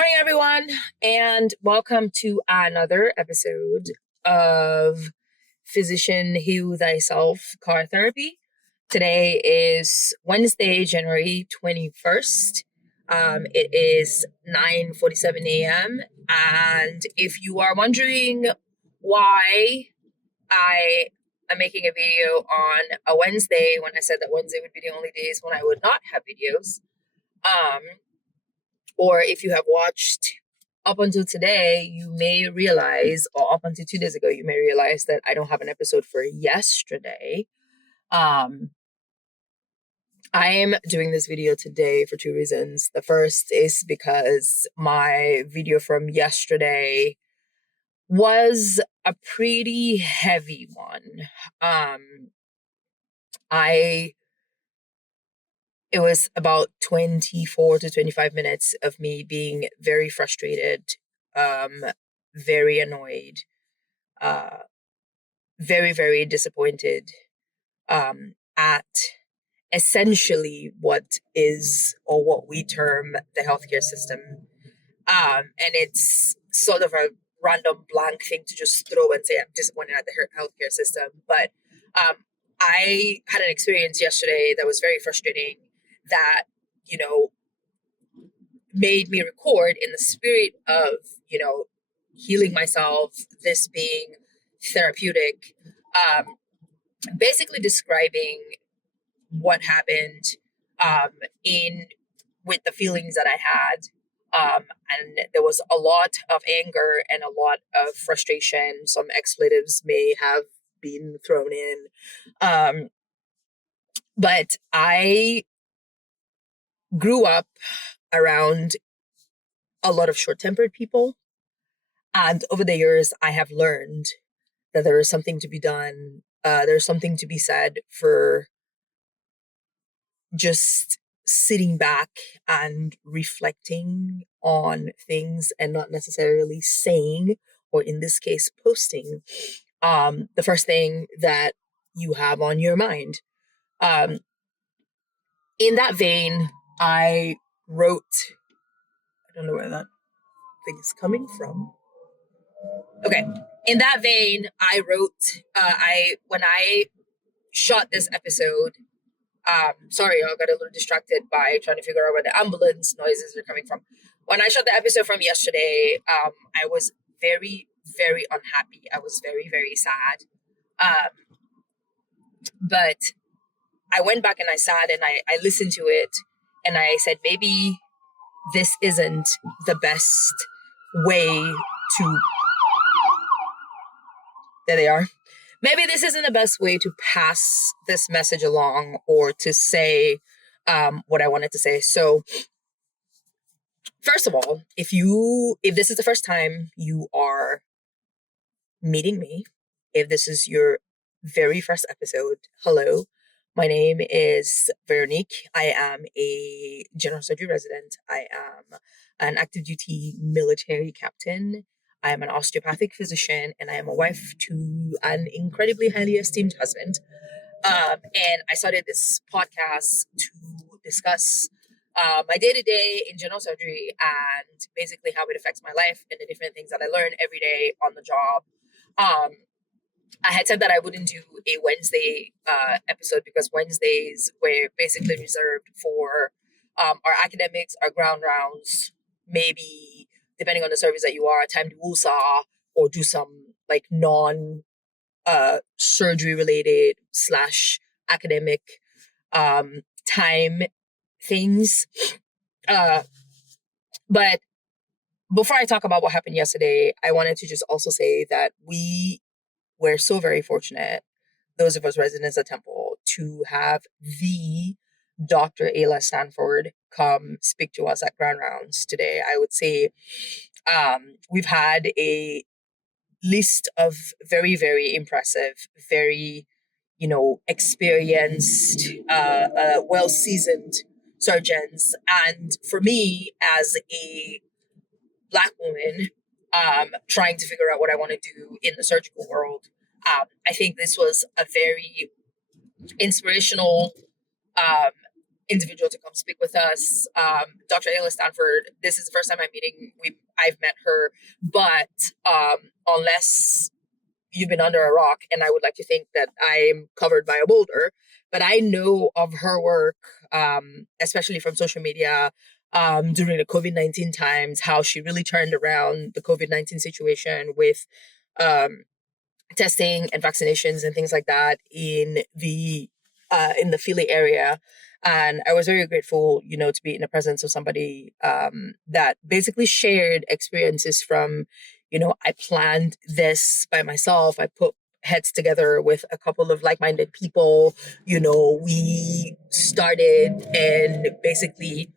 Morning, everyone, and welcome to another episode of Physician Heal Thyself Car Therapy. Today is Wednesday, January 21st. It is 9:47 a.m. And if you are wondering why I am making a video on a Wednesday, when I said that Wednesday would be the only days when I would not have videos, or if you have watched up until today, you may realize, or up until 2 days ago, you may realize that I don't have an episode for yesterday. I am doing this video today for two reasons. The first is because my video from yesterday was a pretty heavy one. It was about 24 to 25 minutes of me being very frustrated, very annoyed, very, very disappointed at essentially what is, or what we term, the healthcare system. And it's sort of a random blank thing to just throw and say I'm disappointed at the healthcare system. But I had an experience yesterday that was very frustrating, that, made me record in the spirit of, healing myself, this being therapeutic, basically describing what happened in with the feelings that I had. And there was a lot of anger and a lot of frustration. Some expletives may have been thrown in. But I grew up around a lot of short-tempered people. And over the years, I have learned that there is something to be done. There's something to be said for just sitting back and reflecting on things and not necessarily saying, or in this case, posting, the first thing that you have on your mind. In that vein, I wrote, I don't know where that thing is coming from. Okay. In that vein, I wrote, when I shot this episode, sorry, I got a little distracted by trying to figure out where the ambulance noises are coming from. When I shot the episode from yesterday, I was very, very unhappy. I was very, very sad. But I went back and I sat and I listened to it, and I said, maybe this isn't the best way to, there they are. Maybe this isn't the best way to pass this message along, or to say what I wanted to say. So first of all, if this is the first time you are meeting me, if this is your very first episode, hello. My name is Veronique. I am a general surgery resident. I am an active duty military captain. I am an osteopathic physician, and I am a wife to an incredibly highly esteemed husband. And I started this podcast to discuss my day-to-day in general surgery, and basically how it affects my life and the different things that I learn every day on the job. I had said that I wouldn't do a Wednesday episode because Wednesdays were basically reserved for our academics, our ground rounds, maybe depending on the service that you are, time to woosah, or do some like non surgery related / academic time things. But before I talk about what happened yesterday, I wanted to just also say that we're so very fortunate, those of us residents at Temple, to have the Dr. Ayla Stanford come speak to us at Ground Rounds today. I would say we've had a list of very, very impressive, very, experienced, well-seasoned surgeons. And for me, as a Black woman, trying to figure out what I want to do in the surgical world, I think this was a very inspirational individual to come speak with us. Dr. Ayla Stanford, this is the first time I'm meeting, I've met her, but unless you've been under a rock, and I would like to think that I'm covered by a boulder, but I know of her work, especially from social media, during the COVID-19 times, how she really turned around the COVID-19 situation with testing and vaccinations and things like that in the Philly area. And I was very grateful, to be in the presence of somebody that basically shared experiences from, I planned this by myself. I put heads together with a couple of like-minded people. We started, and basically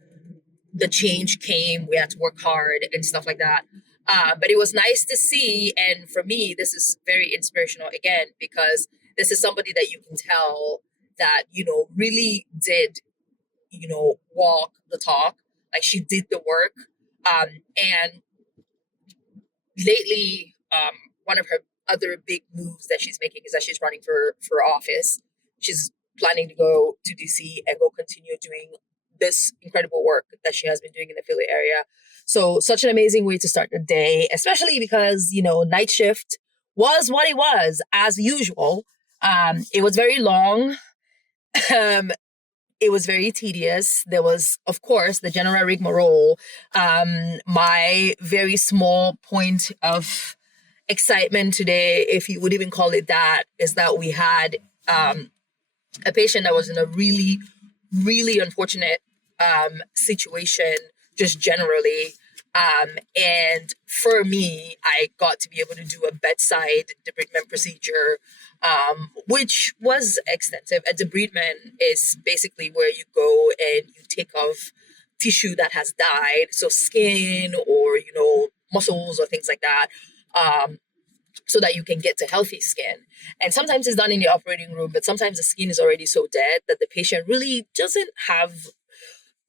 the change came. We had to work hard and stuff like that. But it was nice to see. And for me, this is very inspirational again, because this is somebody that you can tell that, really did, walk the talk. Like, she did the work. And lately, one of her other big moves that she's making is that she's running for office. She's planning to go to DC and go continue doing this incredible work that she has been doing in the Philly area. So such an amazing way to start the day, especially because, night shift was what it was, as usual. It was very long. It was very tedious. There was, of course, the general rigmarole. My very small point of excitement today, if you would even call it that, is that we had a patient that was in a really, really unfortunate situation, just generally. And for me, I got to be able to do a bedside debridement procedure, which was extensive. A debridement is basically where you go and you take off tissue that has died, so skin or, muscles or things like that, so that you can get to healthy skin. And sometimes it's done in the operating room, but sometimes the skin is already so dead that the patient really doesn't have,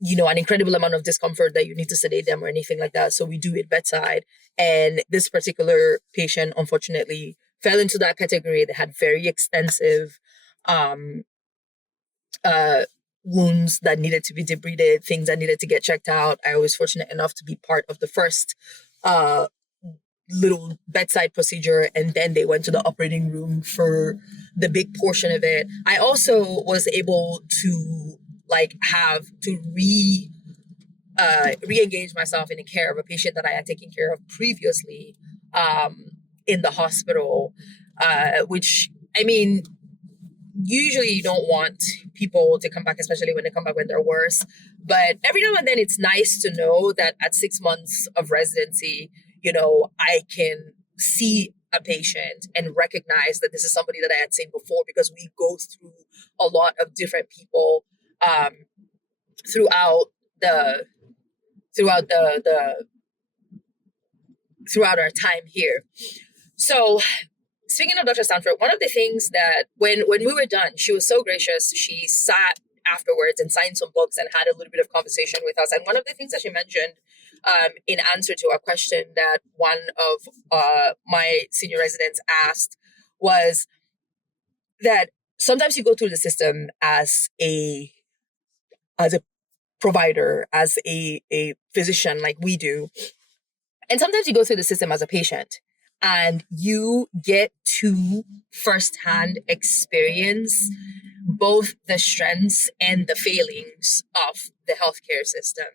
an incredible amount of discomfort that you need to sedate them or anything like that. So we do it bedside. And this particular patient, unfortunately, fell into that category. They had very extensive wounds that needed to be debrided, things that needed to get checked out. I was fortunate enough to be part of the first little bedside procedure, and then they went to the operating room for the big portion of it. I also was able to have to re-engage myself in the care of a patient that I had taken care of previously in the hospital, which, I mean, usually you don't want people to come back, especially when they come back when they're worse. But every now and then it's nice to know that at 6 months of residency, I can see a patient and recognize that this is somebody that I had seen before, because we go through a lot of different people throughout our time here. So, speaking of Dr. Stanford, one of the things that when we were done, she was so gracious. She sat afterwards and signed some books and had a little bit of conversation with us. And one of the things that she mentioned in answer to a question that one of my senior residents asked was that sometimes you go through the system as a provider, as a physician, like we do. And sometimes you go through the system as a patient, and you get to firsthand experience both the strengths and the failings of the healthcare system,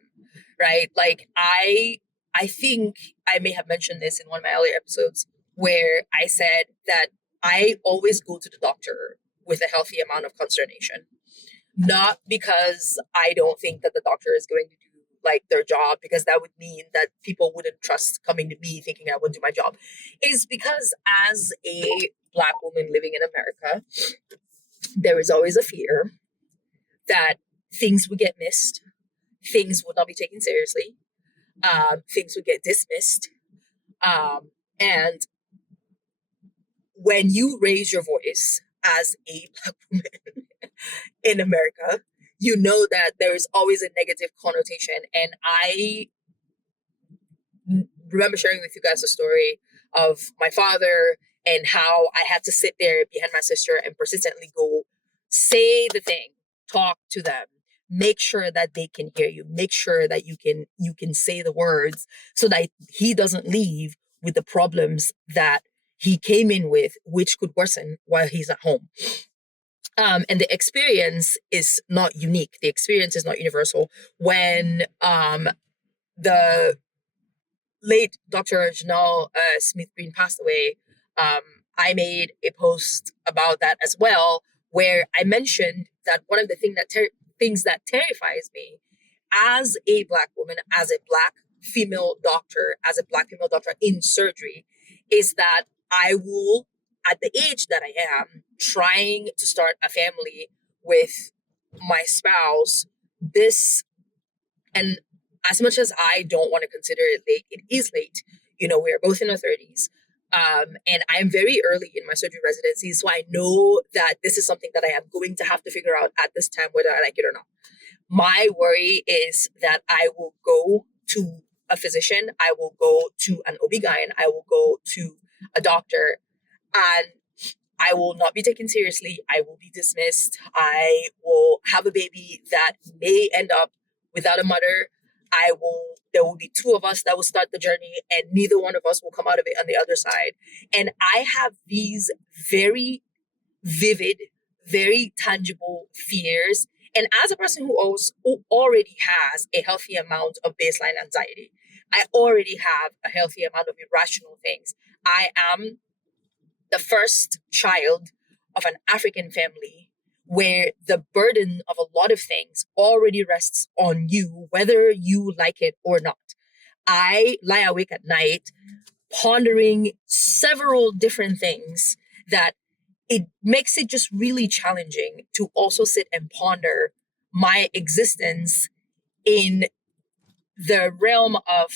right? Like, I think I may have mentioned this in one of my earlier episodes, where I said that I always go to the doctor with a healthy amount of consternation. Not because I don't think that the doctor is going to do their job, because that would mean that people wouldn't trust coming to me thinking I would do my job. Is because as a Black woman living in America, there is always a fear that things would get missed, things would not be taken seriously, things would get dismissed. And when you raise your voice as a Black woman in America, you know that there is always a negative connotation. And I remember sharing with you guys the story of my father and how I had to sit there behind my sister and persistently go say the thing, talk to them, make sure that they can hear you, make sure that you can say the words so that he doesn't leave with the problems that he came in with, which could worsen while he's at home. And the experience is not unique. The experience is not universal. When the late Dr. Janelle Smith Green passed away, I made a post about that as well, where I mentioned that one of the things that terrifies me as a Black woman, as a Black female doctor, in surgery, is that I will, at the age that I am, trying to start a family with my spouse, this, and as much as I don't want to consider it late, it is late. We are both in our 30s. And I'm very early in my surgery residency, so I know that this is something that I am going to have to figure out at this time, whether I like it or not. My worry is that I will go to a physician, I will go to an OB-GYN, I will go to a doctor, and I will not be taken seriously. I will be dismissed. I will have a baby that may end up without a mother. There will be two of us that will start the journey, and neither one of us will come out of it on the other side. And I have these very vivid, very tangible fears. And as a person who already has a healthy amount of baseline anxiety, I already have a healthy amount of irrational things. I am the first child of an African family where the burden of a lot of things already rests on you, whether you like it or not. I lie awake at night pondering several different things that it makes it just really challenging to also sit and ponder my existence in the realm of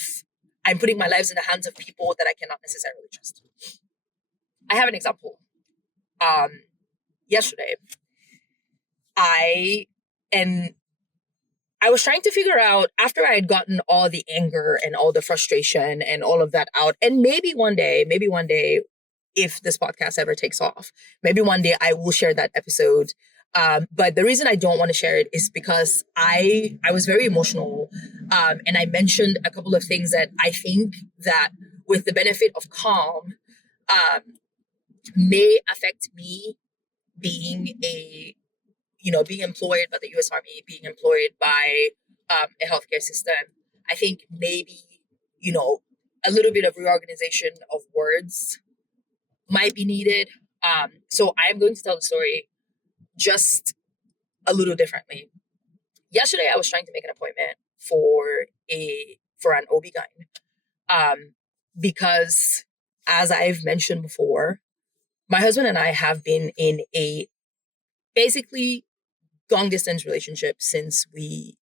I'm putting my lives in the hands of people that I cannot necessarily trust. I have an example. Yesterday, I was trying to figure out, after I had gotten all the anger and all the frustration and all of that out, and maybe one day, if this podcast ever takes off, maybe one day I will share that episode. But the reason I don't want to share it is because I was very emotional, and I mentioned a couple of things that I think that, with the benefit of calm, may affect me being being employed by the U.S. Army, being employed by a healthcare system. I think maybe, a little bit of reorganization of words might be needed. So I'm going to tell the story just a little differently. Yesterday, I was trying to make an appointment for an OB-GYN, because, as I've mentioned before, my husband and I have been in a basically long distance relationship since we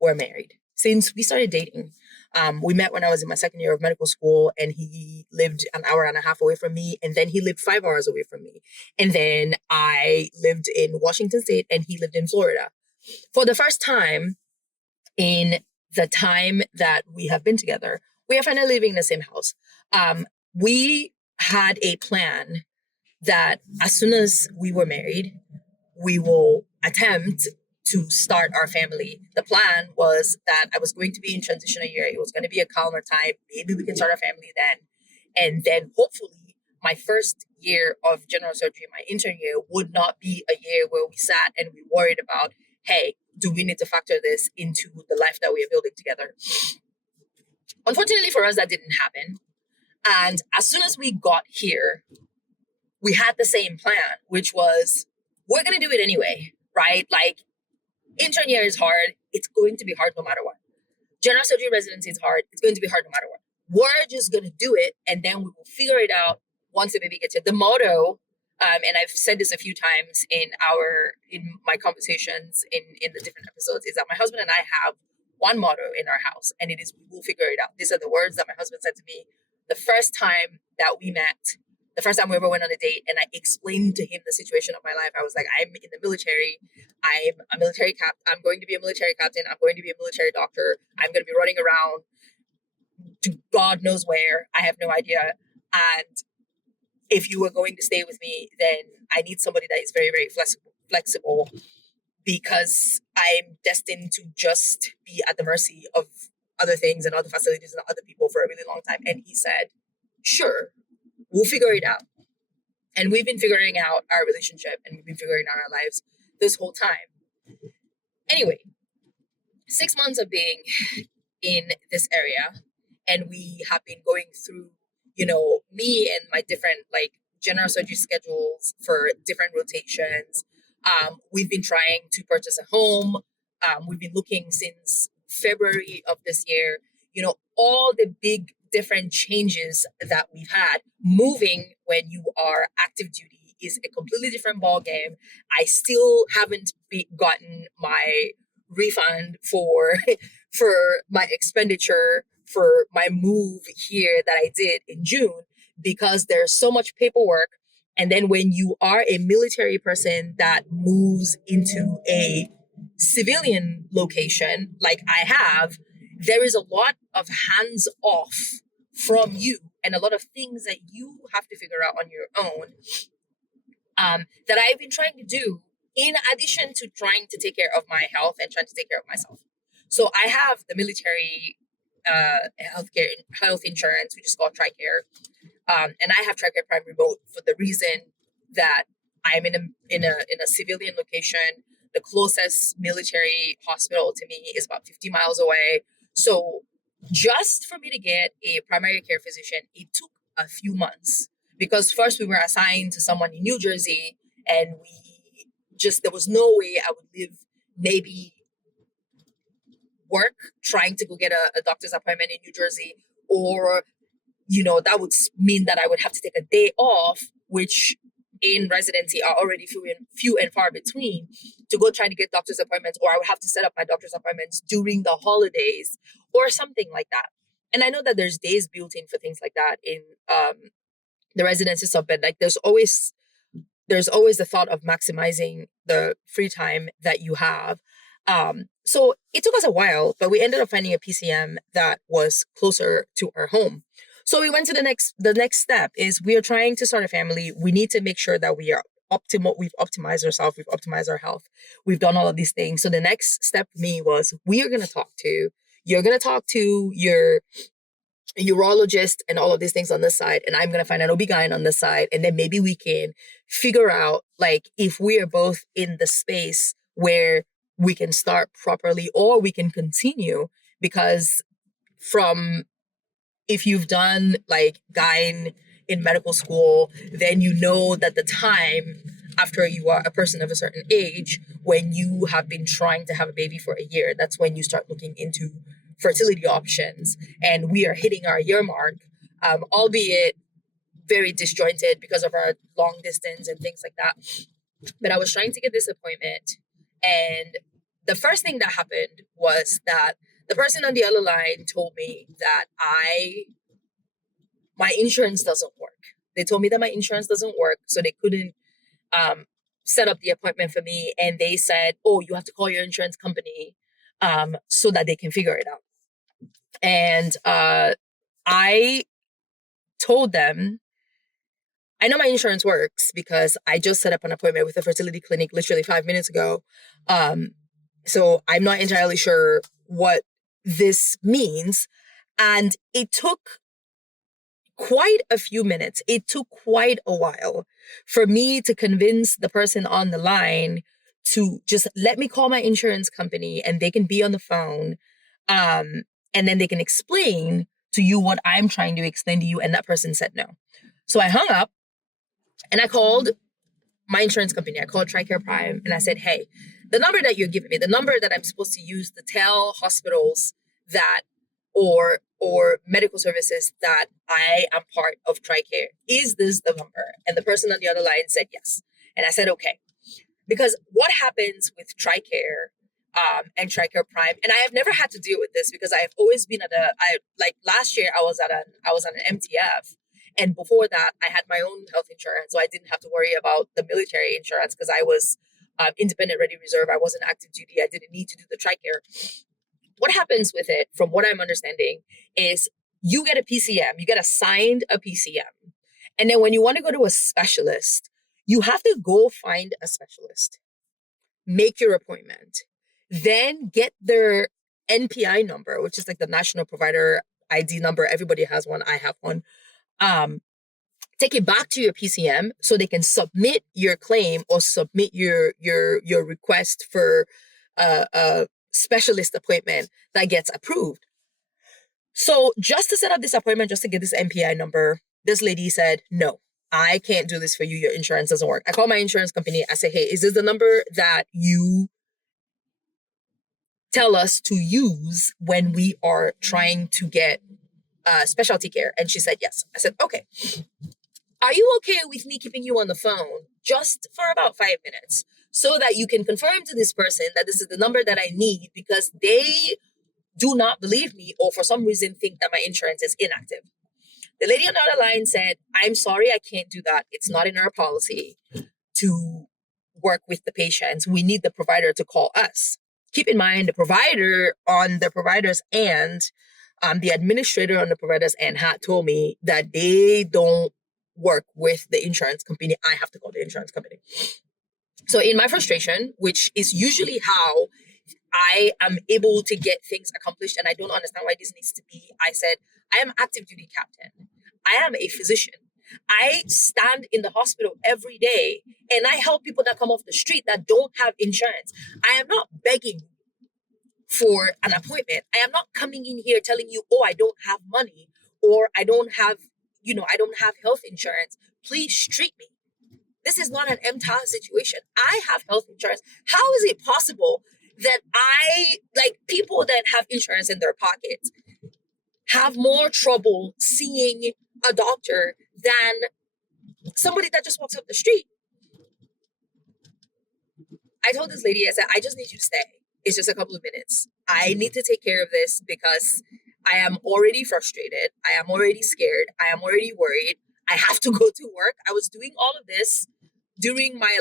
were married, since we started dating. We met when I was in my second year of medical school, and he lived an hour and a half away from me, and then he lived 5 hours away from me. And then I lived in Washington State, and he lived in Florida. For the first time in the time that we have been together, we are finally living in the same house. We had a plan that as soon as we were married, we will attempt to start our family. The plan was that I was going to be in transition a year. It was going to be a calmer time. Maybe we can start our family then. And then hopefully my first year of general surgery, my intern year, would not be a year where we sat and we worried about, hey, do we need to factor this into the life that we are building together? Unfortunately for us, that didn't happen. And as soon as we got here, we had the same plan, which was, we're going to do it anyway, right? Like, intern year is hard. It's going to be hard no matter what. General surgery residency is hard. It's going to be hard no matter what. We're just going to do it, and then we will figure it out once the baby gets here. The motto, and I've said this a few times in my conversations in the different episodes, is that my husband and I have one motto in our house, and it is, we will figure it out. These are the words that my husband said to me the first time that we met, the first time we ever went on a date, and I explained to him the situation of my life. I was like, I'm in the military. I'm a military captain. I'm going to be a military captain. I'm going to be a military doctor. I'm going to be running around to God knows where. I have no idea. And if you are going to stay with me, then I need somebody that is very, very flexible. because I'm destined to just be at the mercy of other things and other facilities and other people for a really long time. And he said, sure, we'll figure it out. And we've been figuring out our relationship and we've been figuring out our lives this whole time. Anyway, 6 months of being in this area, and we have been going through, me and my different like general surgery schedules for different rotations. We've been trying to purchase a home. We've been looking since February of this year. All the big different changes that we've had. Moving when you are active duty is a completely different ball game. I still haven't gotten my refund for for my expenditure for my move here that I did in June, because there's so much paperwork. And then when you are a military person that moves into a civilian location like I have, there is a lot of hands off from you and a lot of things that you have to figure out on your own, that I've been trying to do in addition to trying to take care of my health and trying to take care of myself. So I have the military health insurance, which is called TRICARE, and I have TRICARE Prime Remote for the reason that I'm in a civilian location. The closest military hospital to me is about 50 miles away. So just for me to get a primary care physician, it took a few months, because first we were assigned to someone in New Jersey, and there was no way I would live, maybe work trying to go get a doctor's appointment in New Jersey, or that would mean that I would have to take a day off, which in residency are already few and far between, to go try to get doctor's appointments, or I would have to set up my doctor's appointments during the holidays or something like that. And I know that there's days built in for things like that in the residency subbed. Like there's always the thought of maximizing the free time that you have. So it took us a while, but we ended up finding a PCM that was closer to our home. So we went to the next step is we are trying to start a family. We need to make sure that we are optimal. We've optimized ourselves. We've optimized our health. We've done all of these things. So the next step for me was you're going to talk to your urologist and all of these things on this side, and I'm going to find an OB-GYN on this side. And then maybe we can figure out like if we are both in the space where we can start properly or we can continue, because if you've done like GYN in medical school, then you know that the time after you are a person of a certain age, when you have been trying to have a baby for a year, that's when you start looking into fertility options. And we are hitting our year mark, albeit very disjointed because of our long distance and things like that. But I was trying to get this appointment, and the first thing that happened was that the person on the other line told me that my insurance doesn't work. They told me that my insurance doesn't work, so they couldn't set up the appointment for me. And they said, "Oh, you have to call your insurance company so that they can figure it out." And I told them, I know my insurance works because I just set up an appointment with a fertility clinic literally 5 minutes ago. So I'm not entirely sure what this means. And it took quite a few minutes. It took quite a while for me to convince the person on the line to just let me call my insurance company and they can be on the phone. And then they can explain to you what I'm trying to explain to you. And that person said no. So I hung up and I called my insurance company. I called TRICARE Prime and I said, hey, the number that you're giving me, the number that I'm supposed to use to tell hospitals that or medical services that I am part of TRICARE, is this the number? And the person on the other line said yes. And I said, okay. Because what happens with TRICARE and TRICARE Prime, and I have never had to deal with this because I have always been like last year I was on an MTF. And before that, I had my own health insurance. So I didn't have to worry about the military insurance because I was independent ready reserve. I wasn't active duty. I didn't need to do the TRICARE. What happens with it, from what I'm understanding, is you get a PCM, you get assigned a PCM. And then when you want to go to a specialist, you have to go find a specialist. make your appointment, then get their NPI number, which is like the National Provider ID number. Everybody has one. I have one. Take it back to your PCM so they can submit your claim or submit your request for a specialist appointment that gets approved. So just to set up this appointment, just to get this NPI number, this lady said, no, I can't do this for you. Your insurance doesn't work. I call my insurance company. I say, hey, is this the number that you tell us to use when we are trying to get specialty care? And she said, yes. I said, okay. Are you okay with me keeping you on the phone just for about 5 minutes so that you can confirm to this person that this is the number that I need, because they do not believe me or for some reason think that my insurance is inactive? The lady on the other line said, I'm sorry, I can't do that. It's not in our policy to work with the patients. We need the provider to call us. Keep in mind, the provider on the provider's end, the administrator on the provider's end had told me that they don't work with the insurance company. I have to call the insurance company. So in my frustration, which is usually how I am able to get things accomplished, and I don't understand why this needs to be, I said, I am active duty captain. I am a physician. I stand in the hospital every day and I help people that come off the street that don't have insurance. I am not begging for an appointment. I am not coming in here telling you, oh, I don't have money or I don't have health insurance. Please treat me. This is not an MTAS situation. I have health insurance. How is it possible that people that have insurance in their pockets have more trouble seeing a doctor than somebody that just walks up the street? I told this lady, I said, I just need you to stay. It's just a couple of minutes. I need to take care of this because I am already frustrated. I am already scared. I am already worried. I have to go to work. I was doing all of this during my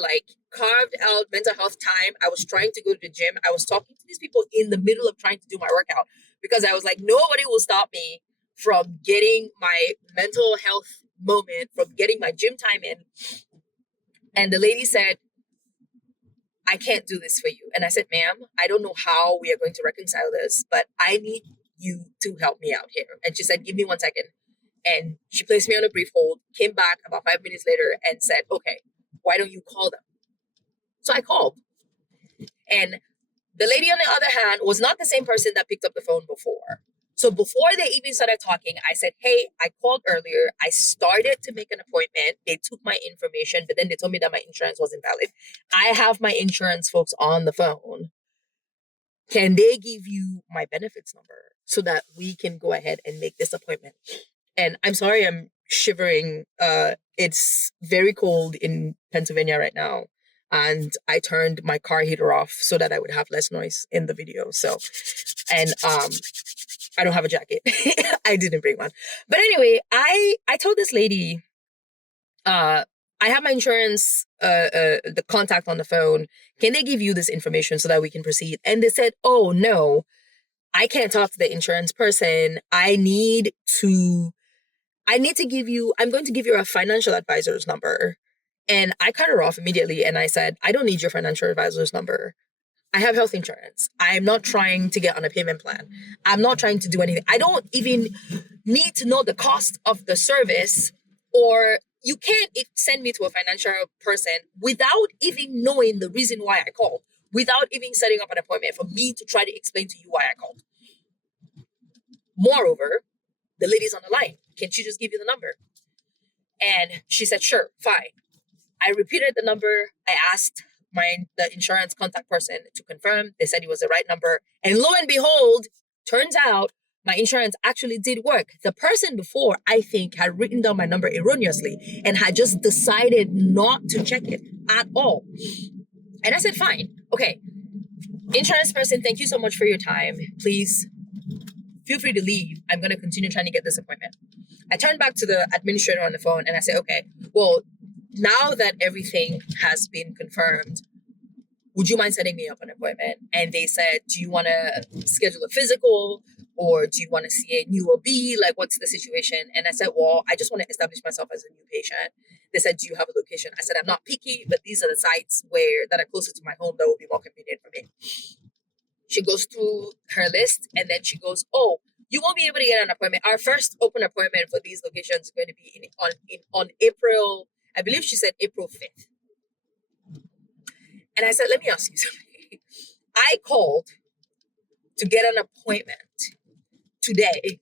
carved out mental health time. I was trying to go to the gym. I was talking to these people in the middle of trying to do my workout because I was like, nobody will stop me from getting my mental health moment, from getting my gym time in. And the lady said, I can't do this for you. And I said, ma'am, I don't know how we are going to reconcile this, but I need you to help me out here. And she said, give me 1 second. And she placed me on a brief hold, came back about 5 minutes later and said, okay, why don't you call them? So I called. And the lady on the other hand was not the same person that picked up the phone before. So before they even started talking, I said, hey, I called earlier. I started to make an appointment. They took my information, but then they told me that my insurance wasn't valid. I have my insurance folks on the phone. Can they give you my benefits number so that we can go ahead and make this appointment? And I'm sorry, I'm shivering. It's very cold in Pennsylvania right now. And I turned my car heater off so that I would have less noise in the video. So, and I don't have a jacket. I didn't bring one. But anyway, I told this lady, I have my insurance, the contact on the phone. Can they give you this information so that we can proceed? And they said, oh, no, I can't talk to the insurance person. I'm going to give you a financial advisor's number. And I cut her off immediately. And I said, I don't need your financial advisor's number. I have health insurance. I'm not trying to get on a payment plan. I'm not trying to do anything. I don't even need to know the cost of the service, or you can't send me to a financial person without even knowing the reason why I called, without even setting up an appointment for me to try to explain to you why I called. Moreover, the lady's on the line. Can she just give you the number? And she said, sure, fine. I repeated the number. I asked the insurance contact person to confirm. They said it was the right number. And lo and behold, turns out my insurance actually did work. The person before, I think, had written down my number erroneously and had just decided not to check it at all. And I said, fine. Okay. Insurance person, thank you so much for your time. Please feel free to leave. I'm going to continue trying to get this appointment. I turned back to the administrator on the phone and I said, okay, well, now that everything has been confirmed, would you mind setting me up an appointment? And they said, do you want to schedule a physical? Or do you want to see a new OB? Like, what's the situation? And I said, well, I just want to establish myself as a new patient. They said, do you have a location? I said, I'm not picky, but these are the sites that are closer to my home that will be more convenient for me. She goes through her list and then she goes, oh, you won't be able to get an appointment. Our first open appointment for these locations is going to be on April, I believe she said April 5th. And I said, let me ask you something. I called to get an appointment today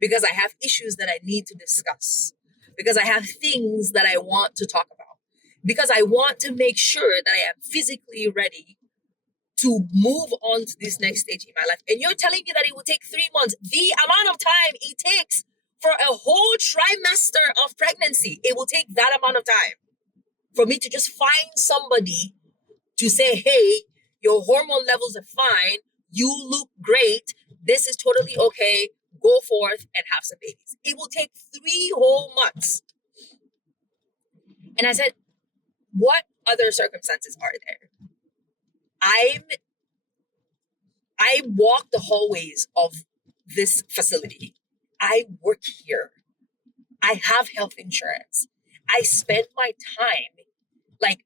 because I have issues that I need to discuss, because I have things that I want to talk about, because I want to make sure that I am physically ready to move on to this next stage in my life. And you're telling me that it will take 3 months. The amount of time it takes for a whole trimester of pregnancy, it will take that amount of time for me to just find somebody to say, hey, your hormone levels are fine. You look great. This is totally okay. Go forth and have some babies. It will take 3 whole months. And I said, what other circumstances are there? I walk the hallways of this facility. I work here. I have health insurance. I spend my time like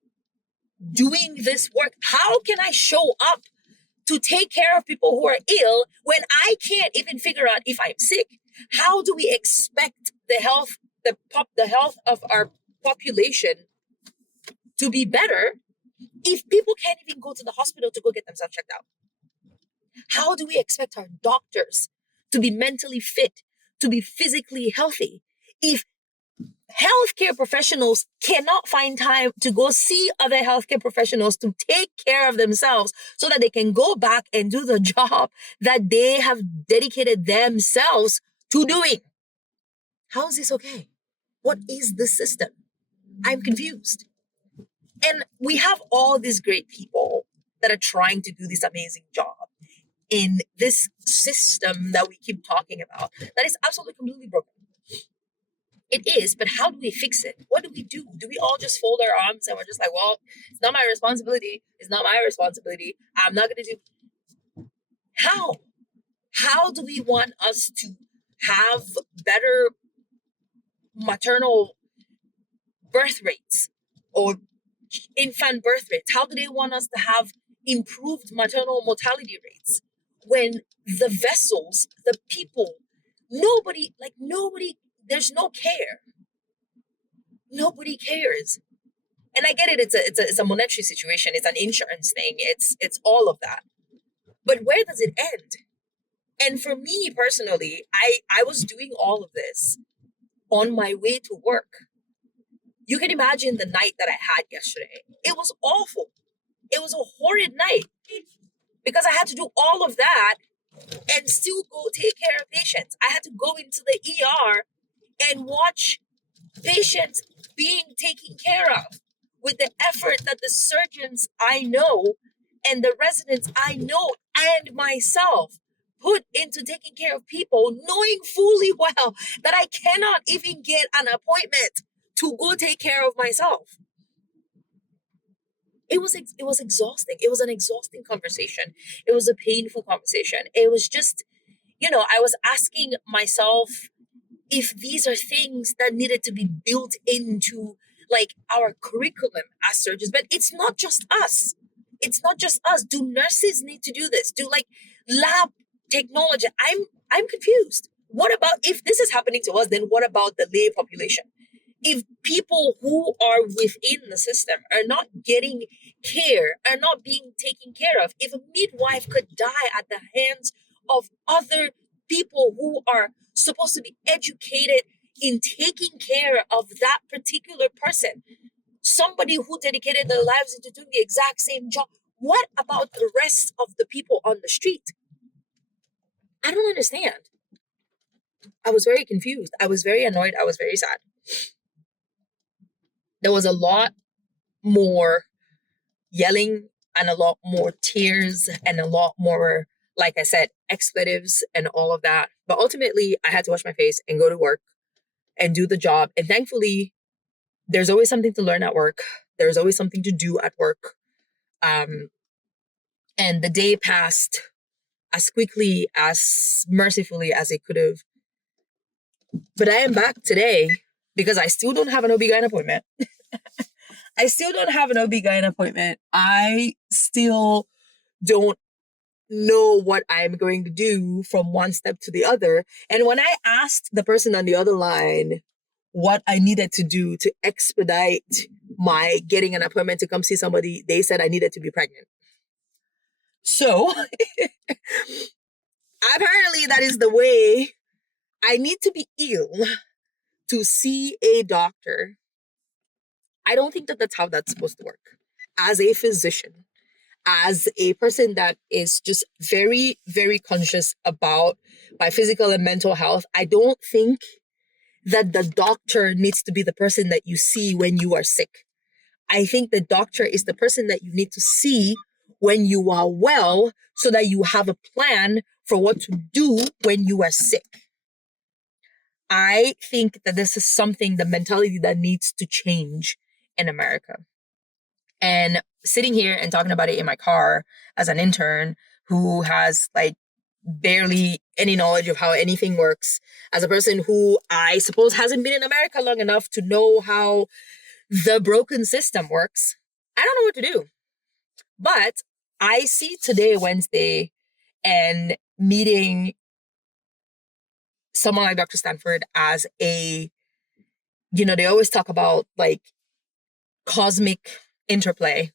doing this work. How can I show up to take care of people who are ill when I can't even figure out if I'm sick? How do we expect the health of our population to be better if people can't even go to the hospital to go get themselves checked out? How do we expect our doctors to be mentally fit, to be physically healthy, if healthcare professionals cannot find time to go see other healthcare professionals to take care of themselves so that they can go back and do the job that they have dedicated themselves to doing? How is this okay? What is the system? I'm confused. And we have all these great people that are trying to do this amazing job in this system that we keep talking about that is absolutely completely broken. It is, but how do we fix it? What do we do? Do we all just fold our arms and we're just like, well, it's not my responsibility. It's not my responsibility. I'm not going to do. How? How do we want us to have better maternal birth rates or infant birth rates? How do they want us to have improved maternal mortality rates when the vessels, the people, nobody, there's no care. Nobody cares. And I get it, it's a monetary situation, it's an insurance thing, it's all of that. But where does it end? And for me personally, I was doing all of this on my way to work. You can imagine the night that I had yesterday. It was awful. It was a horrid night because I had to do all of that and still go take care of patients. I had to go into the ER and watch patients being taken care of with the effort that the surgeons I know and the residents I know and myself put into taking care of people, knowing fully well that I cannot even get an appointment to go take care of myself. It was exhausting. It was an exhausting conversation. It was a painful conversation. It was just, I was asking myself if these are things that needed to be built into like our curriculum as surgeons. But it's not just us. It's not just us. Do nurses need to do this? Do like lab technology? I'm confused. What about if this is happening to us, then what about the lay population? If people who are within the system are not getting care, are not being taken care of, if a midwife could die at the hands of other people who are supposed to be educated in taking care of that particular person, somebody who dedicated their lives into doing the exact same job, what about the rest of the people on the street? I don't understand. I was very confused. I was very annoyed. I was very sad. There was a lot more yelling and a lot more tears and a lot more, like I said, expletives and all of that. But ultimately, I had to wash my face and go to work and do the job. And thankfully, there's always something to learn at work. There's always something to do at work. And the day passed as quickly, as mercifully as it could have. But I am back today because I still don't have an OB-GYN appointment. I still don't have an OB-GYN appointment. I still don't know what I'm going to do from one step to the other. And when I asked the person on the other line what I needed to do to expedite my getting an appointment to come see somebody, they said I needed to be pregnant. So apparently that is the way. I need to be ill to see a doctor. I don't think that that's how that's supposed to work. As a physician, as a person that is just very, very conscious about my physical and mental health, I don't think that the doctor needs to be the person that you see when you are sick. I think the doctor is the person that you need to see when you are well so that you have a plan for what to do when you are sick. I think that this is something, the mentality that needs to change in America. And sitting here and talking about it in my car as an intern who has like barely any knowledge of how anything works, as a person who I suppose hasn't been in America long enough to know how the broken system works, I don't know what to do. But I see today, Wednesday, and meeting someone like Dr. Stanford as a, they always talk about like cosmic interplay.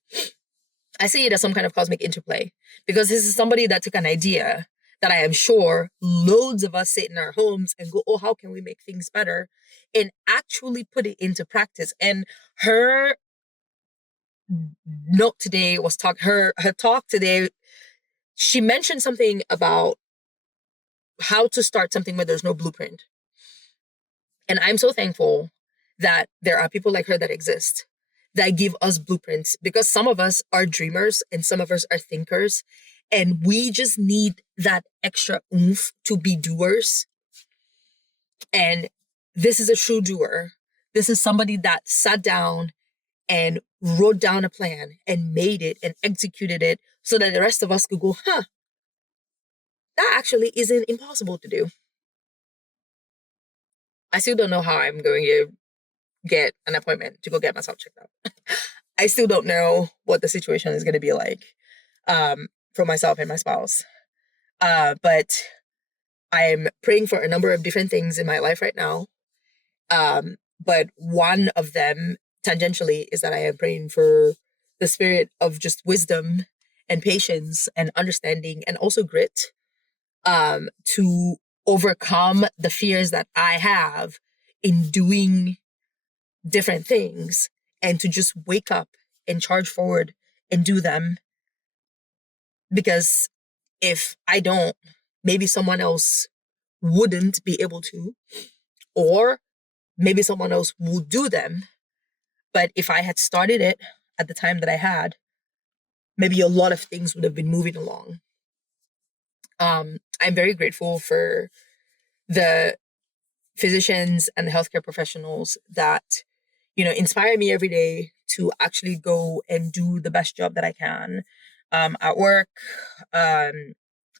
I see it as some kind of cosmic interplay because this is somebody that took an idea that I am sure loads of us sit in our homes and go, oh, how can we make things better? And actually put it into practice. And her note today was her talk today, she mentioned something about how to start something where there's no blueprint. And I'm so thankful that there are people like her that exist, that give us blueprints, because some of us are dreamers and some of us are thinkers, and we just need that extra oomph to be doers. And this is a true doer. This is somebody that sat down and wrote down a plan and made it and executed it so that the rest of us could go, that actually isn't impossible to do. I still don't know how I'm going to get an appointment to go get myself checked out. I still don't know what the situation is going to be like for myself and my spouse. But I'm praying for a number of different things in my life right now. But one of them, tangentially, is that I am praying for the spirit of just wisdom and patience and understanding and also grit to overcome the fears that I have in doing different things, and to just wake up and charge forward and do them. Because if I don't, maybe someone else wouldn't be able to, or maybe someone else will do them. But if I had started it at the time that I had, maybe a lot of things would have been moving along. I'm very grateful for the physicians and the healthcare professionals that, inspire me every day to actually go and do the best job that I can at work. I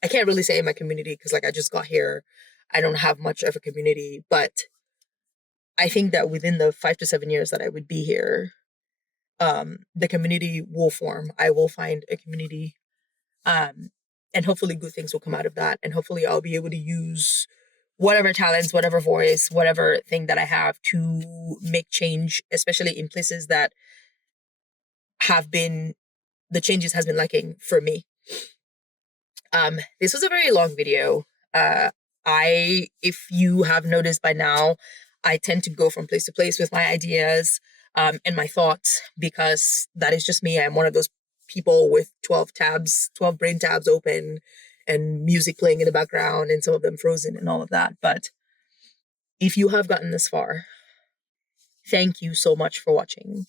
can't really say in my community because I just got here. I don't have much of a community, but I think that within the 5 to 7 years that I would be here, the community will form. I will find a community, and hopefully good things will come out of that. And hopefully I'll be able to use whatever talents, whatever voice, whatever thing that I have to make change, especially in places that the changes has been lacking for me. This was a very long video. If you have noticed by now, I tend to go from place to place with my ideas and my thoughts, because that is just me. I'm one of those people with 12 brain tabs open and music playing in the background and some of them frozen and all of that. But if you have gotten this far, thank you so much for watching.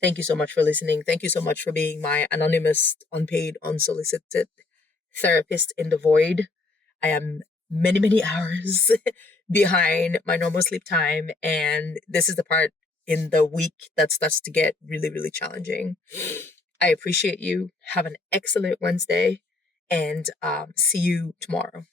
Thank you so much for listening. Thank you so much for being my anonymous, unpaid, unsolicited therapist in the void. I am many, many hours behind my normal sleep time, and this is the part in the week that starts to get really, really challenging. I appreciate you. Have an excellent Wednesday, and see you tomorrow.